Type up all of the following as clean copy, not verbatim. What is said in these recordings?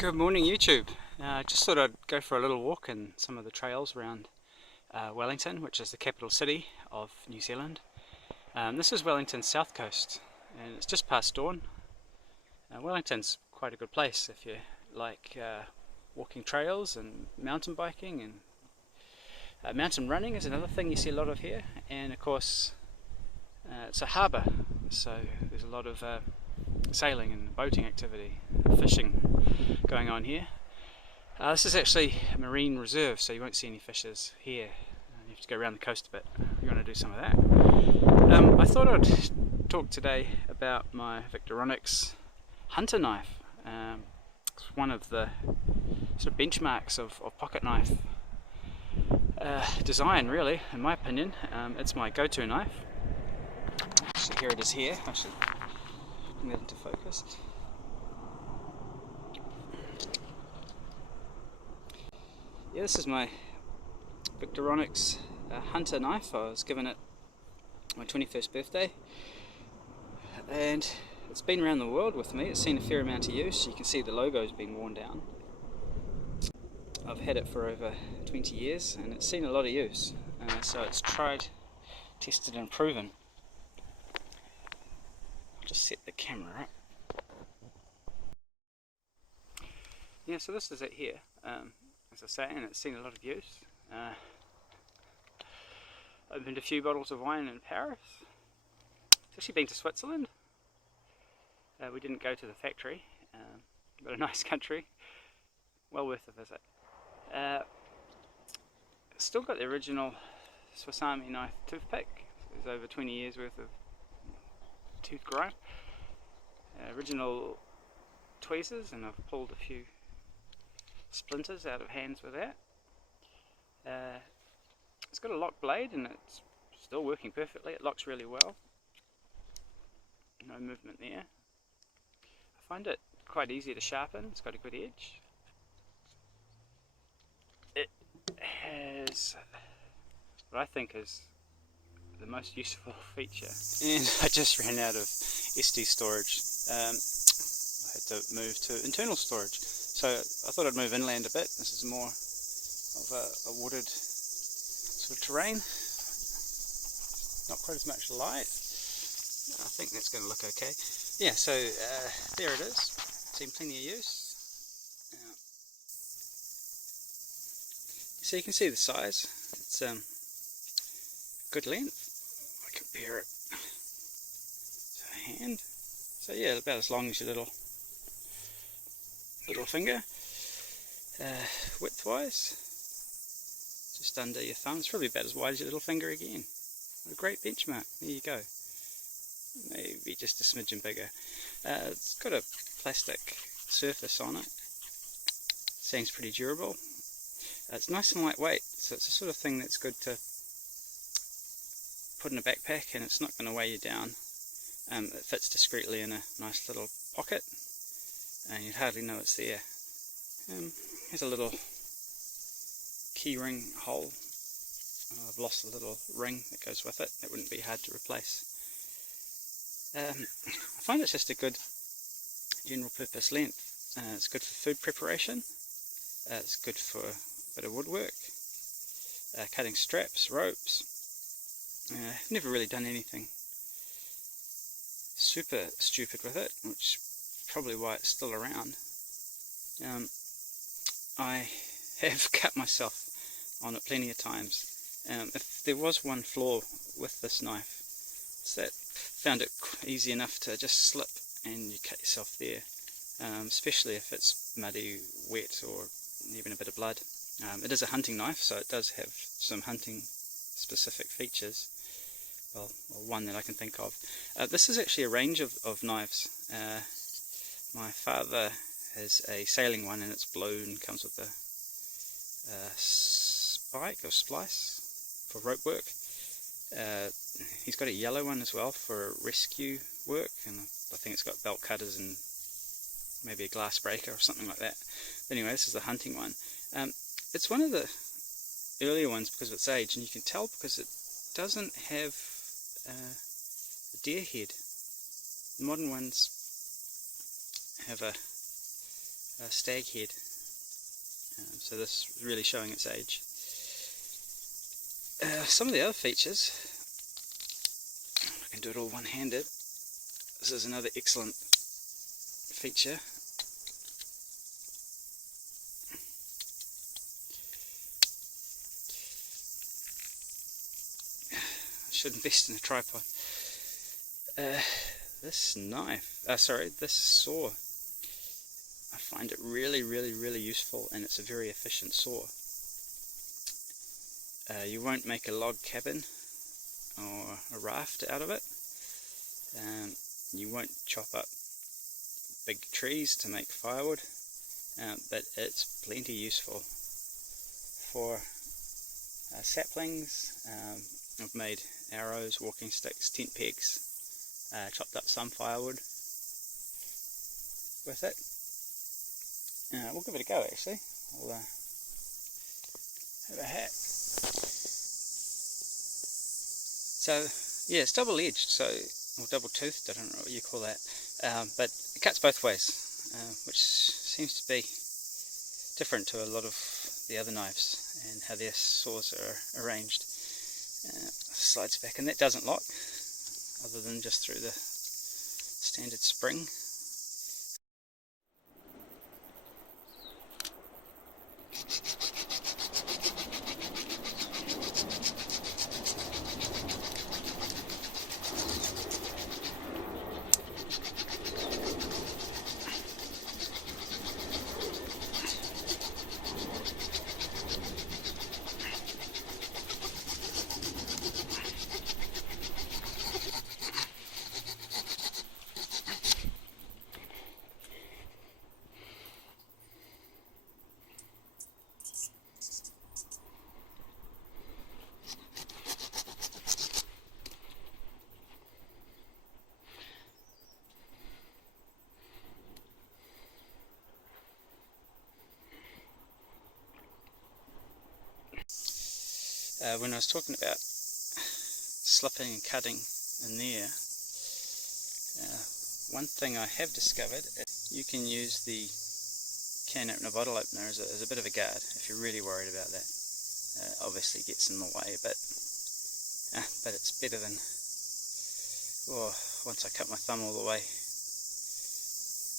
Good morning YouTube. Just thought I'd go for a little walk in some of the trails around Wellington, which is the capital city of New Zealand. This is Wellington's south coast and it's just past dawn. Wellington's quite a good place if you like walking trails and mountain biking, and mountain running is another thing you see a lot of here, and of course it's a harbour, so there's a lot of sailing and boating activity, fishing going on here. This is actually a marine reserve, so you won't see any fishes here. You have to go around the coast a bit if you want to do some of that. I thought I'd talk today about my Victorinox hunter knife. It's one of the sort of benchmarks of pocket knife design, really, in my opinion. It's my go-to knife. So here it is here. I should bring that into focus. Yeah, this is my Victorinox hunter knife. I was given it my 21st birthday, and it's been around the world with me. It's seen a fair amount of use. You can see the logo's been worn down. I've had it for over 20 years and it's seen a lot of use. So it's tried, tested and proven. I'll just set the camera up. Yeah, so this is it here. As I say, and it's seen a lot of use. Opened a few bottles of wine in Paris. It's actually been to Switzerland. We didn't go to the factory, but a nice country, well worth a visit. Still got the original Swiss Army knife toothpick. There's over 20 years worth of tooth grind. Original tweezers, and I've pulled a few splinters out of hands with that. It's got a lock blade and it's still working perfectly. It locks really well. No movement there. I find it quite easy to sharpen. It's got a good edge. It has what I think is the most useful feature. And I just ran out of SD storage. I had to move to internal storage. So I thought I'd move inland a bit. This is more of a wooded sort of terrain. Not quite as much light. I think that's going to look okay. Yeah, so there it is. Seen plenty of use. So you can see the size. It's good length. I compare it to a hand. So yeah, about as long as your little finger. Width-wise, just under your thumb. It's probably about as wide as your little finger again. What a great benchmark. There you go. Maybe just a smidgen bigger. It's got a plastic surface on it. Seems pretty durable. It's nice and lightweight, so it's the sort of thing that's good to put in a backpack and it's not going to weigh you down. It fits discreetly in a nice little pocket and you'd hardly know it's there. Here's a little key ring hole. I've lost the little ring that goes with it. It wouldn't be hard to replace. I find it's just a good general purpose length. It's good for food preparation. It's good for a bit of woodwork, cutting straps, ropes. I've never really done anything super stupid with it, which is probably why it's still around. I have cut myself on it plenty of times. If there was one flaw with this knife, it's that I found it easy enough to just slip and you cut yourself there, especially if it's muddy, wet, or even a bit of blood. It is a hunting knife, so it does have some hunting specific features. Well, one that I can think of. This is actually a range of knives. My father has a sailing one and it's blue and comes with a spike or splice for rope work. He's got a yellow one as well for rescue work, and I think it's got belt cutters and maybe a glass breaker or something like that. But anyway, this is the hunting one. It's one of the earlier ones because of its age, and you can tell because it doesn't have a deer head. The modern ones have a stag head. So this is really showing its age. Some of the other features, I can do it all one-handed. This is another excellent feature. I should invest in a tripod. This knife, this saw, I find it really useful, and it's a very efficient saw. You won't make a log cabin or a raft out of it. You won't chop up big trees to make firewood, but it's plenty useful for saplings. I've made arrows, walking sticks, tent pegs, chopped up some firewood with it. We'll give it a go actually. I'll have a hat. So yeah, it's double-edged, or double-toothed, I don't know what you call that, but it cuts both ways, which seems to be different to a lot of the other knives and how their saws are arranged. Slides back, and that doesn't lock, other than just through the standard spring. When I was talking about slipping and cutting in there, one thing I have discovered is you can use the can opener, bottle opener as a bit of a guard if you're really worried about that. Obviously gets in the way, but it's better than, once I cut my thumb all the way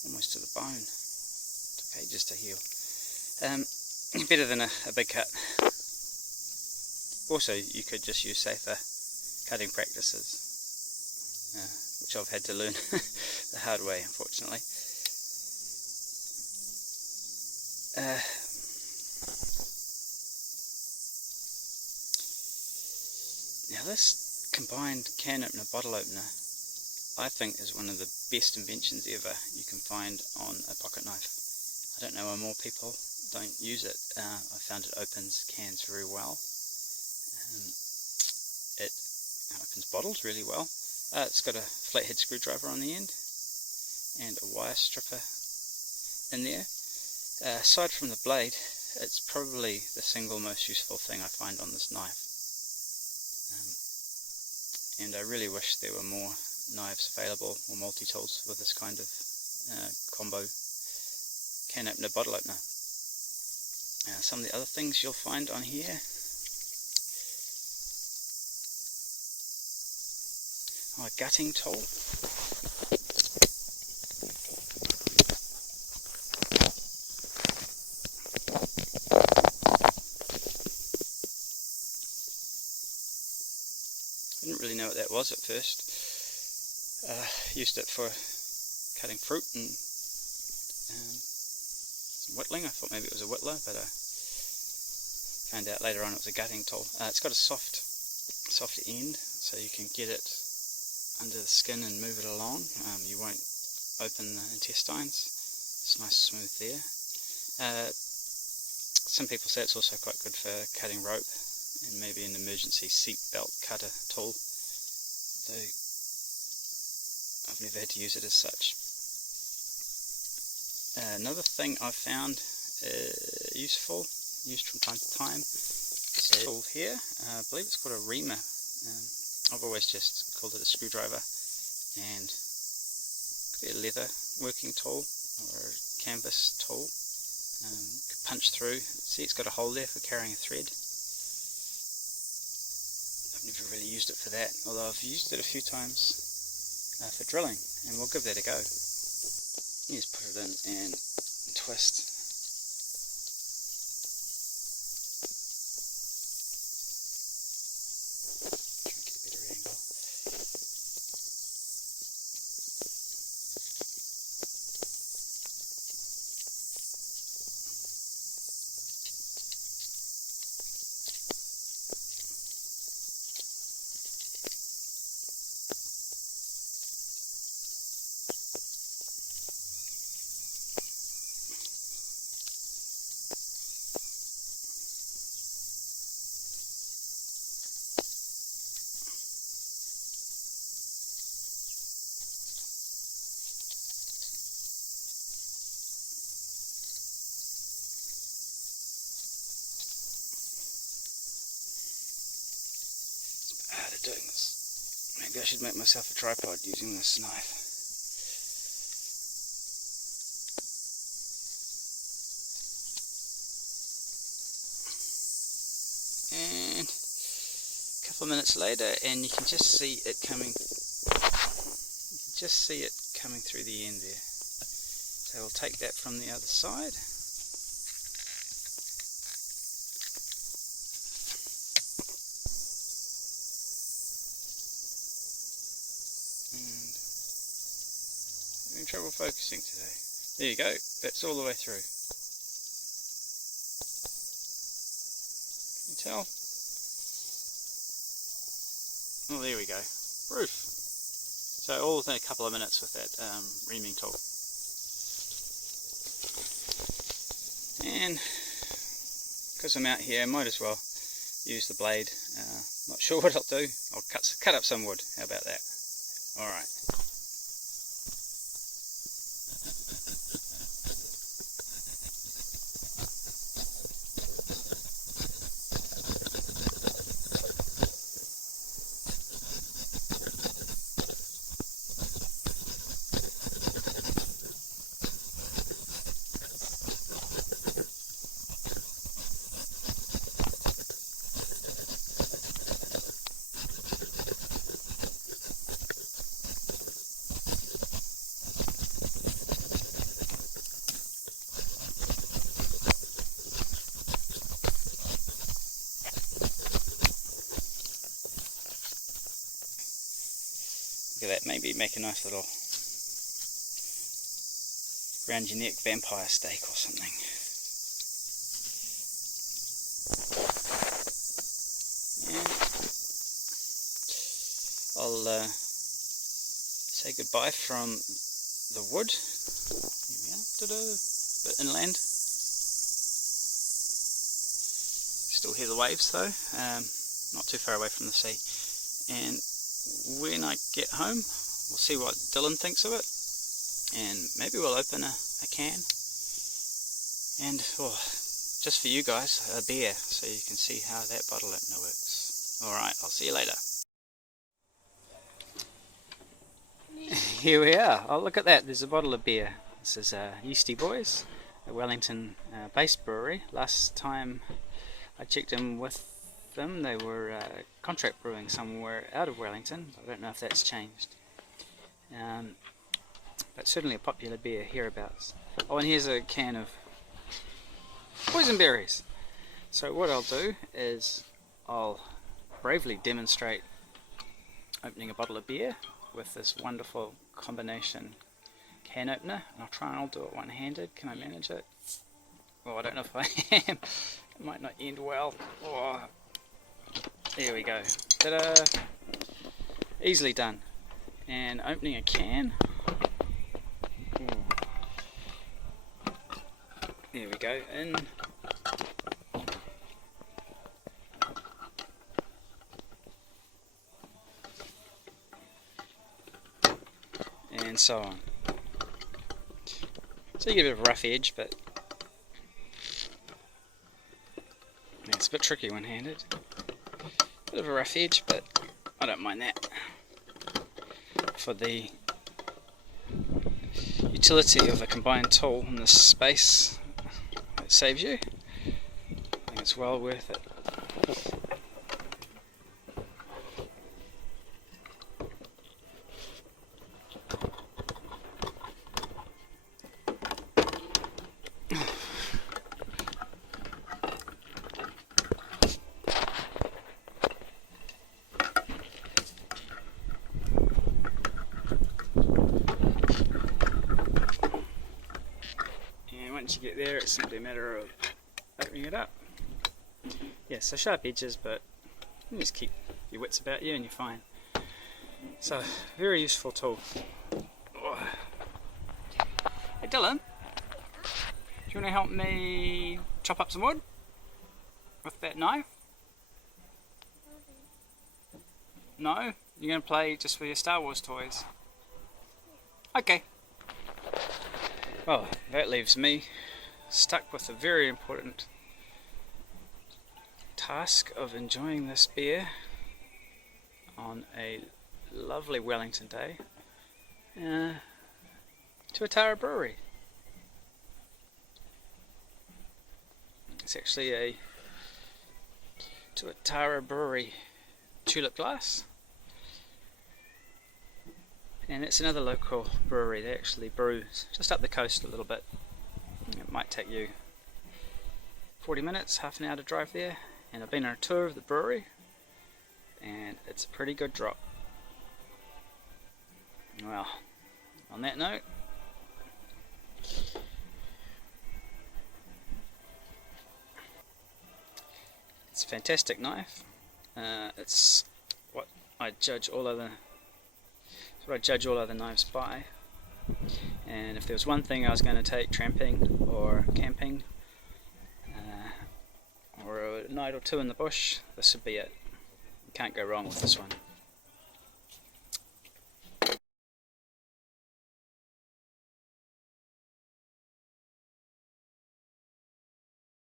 almost to the bone. It took ages to heal. Better than a big cut. Also, you could just use safer cutting practices, which I've had to learn the hard way, unfortunately. Now this combined can opener, bottle opener, I think is one of the best inventions ever you can find on a pocket knife. I don't know why more people don't use it. I found it opens cans very well. It opens bottles really well. It's got a flathead screwdriver on the end and a wire stripper in there. Aside from the blade, it's probably the single most useful thing I find on this knife. And I really wish there were more knives available, or multi-tools with this kind of combo can opener, bottle opener. Some of the other things you'll find on here, a gutting tool. I didn't really know what that was at first. Used it for cutting fruit and some whittling. I thought maybe it was a whittler, but I found out later on it was a gutting tool. It's got a soft end, so you can get it under the skin and move it along. You won't open the intestines. It's nice smooth there. Some people say it's also quite good for cutting rope and maybe an emergency seat belt cutter tool, though I've never had to use it as such. Another thing I've found useful, used from time to time, this tool here. I believe it's called a reamer. I've always just called it a screwdriver, and it could be a leather working tool or a canvas tool. Punch through. See, it's got a hole there for carrying a thread. I've never really used it for that, although I've used it a few times for drilling, and we'll give that a go. You just put it in and twist. Try and get a better angle. Doing this. Maybe I should make myself a tripod using this knife. And a couple of minutes later, and you can just see it coming. You can just see it coming through the end there. So we'll take that from the other side. Having trouble focusing today. There you go, that's all the way through. Can you tell? Oh, there we go. Roof. So all within a couple of minutes with that reaming tool. And because I'm out here, I might as well use the blade. Not sure what I'll do. I'll cut up some wood. How about that? Alright. Look at that, maybe make a nice little round your neck vampire steak or something. And I'll say goodbye from the wood. Here we are, ta-da, bit inland. Still hear the waves though, not too far away from the sea. And when I get home, we'll see what Dylan thinks of it, and maybe we'll open a can, and just for you guys, a beer, so you can see how that bottle opener works. Alright, I'll see you later. Here we are. Oh, look at that, there's a bottle of beer. This is Yeasty Boys, a Wellington based brewery. Last time I checked in with them, they were contract brewing somewhere out of Wellington. I don't know if that's changed, but certainly a popular beer hereabouts. Oh, and here's a can of boysenberries. So what I'll do is I'll bravely demonstrate opening a bottle of beer with this wonderful combination can opener, and I'll try and I'll do it one-handed. Can I manage it? Well, I don't know if I am. It might not end well. Oh. There we go. Ta-da! Easily done. And opening a can. There we go. In. And so on. So you get a bit of a rough edge, but yeah, it's a bit tricky one-handed. Bit of a rough edge, but I don't mind that. For the utility of a combined tool in this space it saves you. I think it's well worth it. Once you get there, it's simply a matter of opening it up. Yeah, so sharp edges, but you just keep your wits about you and you're fine. So, very useful tool. Hey Dylan, do you want to help me chop up some wood with that knife? No? You're going to play just with your Star Wars toys? Okay. Well, that leaves me stuck with a very important task of enjoying this beer on a lovely Wellington day to a Tara brewery. It's actually a Tara brewery tulip glass. And it's another local brewery. They actually brew just up the coast a little bit. It might take you 40 minutes, half an hour to drive there. And I've been on a tour of the brewery, and it's a pretty good drop. Well, on that note, it's a fantastic knife. It's what I judge all other knives by, and if there was one thing I was going to take tramping or camping or a night or two in the bush, this would be it. You can't go wrong with this one.